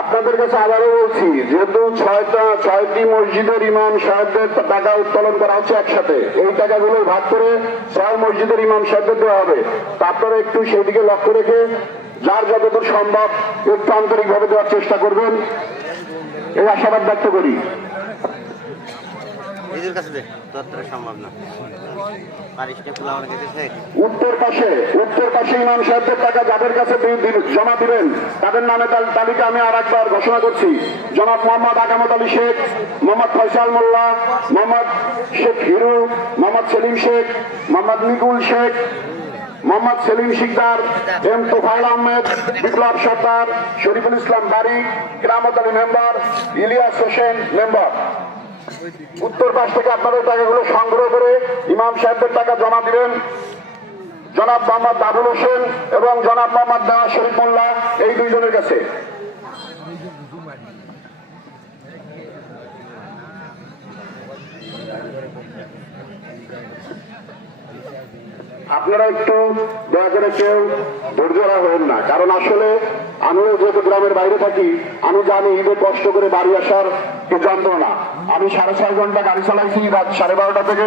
আপনাদের কাছে আবারও বলছি, যেহেতু ছয়টি মসজিদের ইমাম সাহেবদের টাকা উত্তোলন করা হচ্ছে একসাথে, এই টাকাগুলো ভাগ করে 6 মসজিদের ইমাম সাহেবদের দেওয়া হবে। তারপরে একটু সেই দিকে লক্ষ্য রেখে যার যতদূর সম্ভব একটু আন্তরিকভাবে দেওয়ার চেষ্টা করবেন, এই আশাবাদ ব্যক্ত করি। উত্তর পাশে ইমাম সাহেবদের টাকা যাদের কাছে জমা দিবেন তাদের নামে তালিকা আমি আর একবার ঘোষণা করছি। জনাব মোহাম্মদ আকামত আলী শেখ, মোহাম্মদ ফয়সাল মোল্লা, মোহাম্মদ শেখ হিরু, মোহাম্মদ সেলিম শেখ, মোহাম্মদ নিকুল শেখ, মোহাম্মদ সেলিম শিকদার, এম তোফায়েল আহমেদ, বিপ্লব সর্দার, শরীফুল ইসলাম বারিক, কেরামত আলী মেম্বার, ইলিয়াস হোসেন মেম্বার। উত্তর পাশ থেকে আপনাদের টাকাগুলো সংগ্রহ করে ইমাম সাহেবদের টাকা জমা দিবেন জনাব মোহাম্মদ আবুল হোসেন এবং জনাব মোহাম্মদ নওয়াজ শরীফ মোল্লা, এই দুইজনের কাছে। আপনারা একটু দয়া করে কেউ ধৈর্য হবেন না, কারণ আসলে আমিও যেহেতু গ্রামের বাইরে থাকি, আমি জানি ঈদে কষ্ট করে বাড়ি আসার কি যন্ত্রণা। আমি 6.5 ঘন্টা গাড়ি চালাইছি রাত 12:30 থেকে।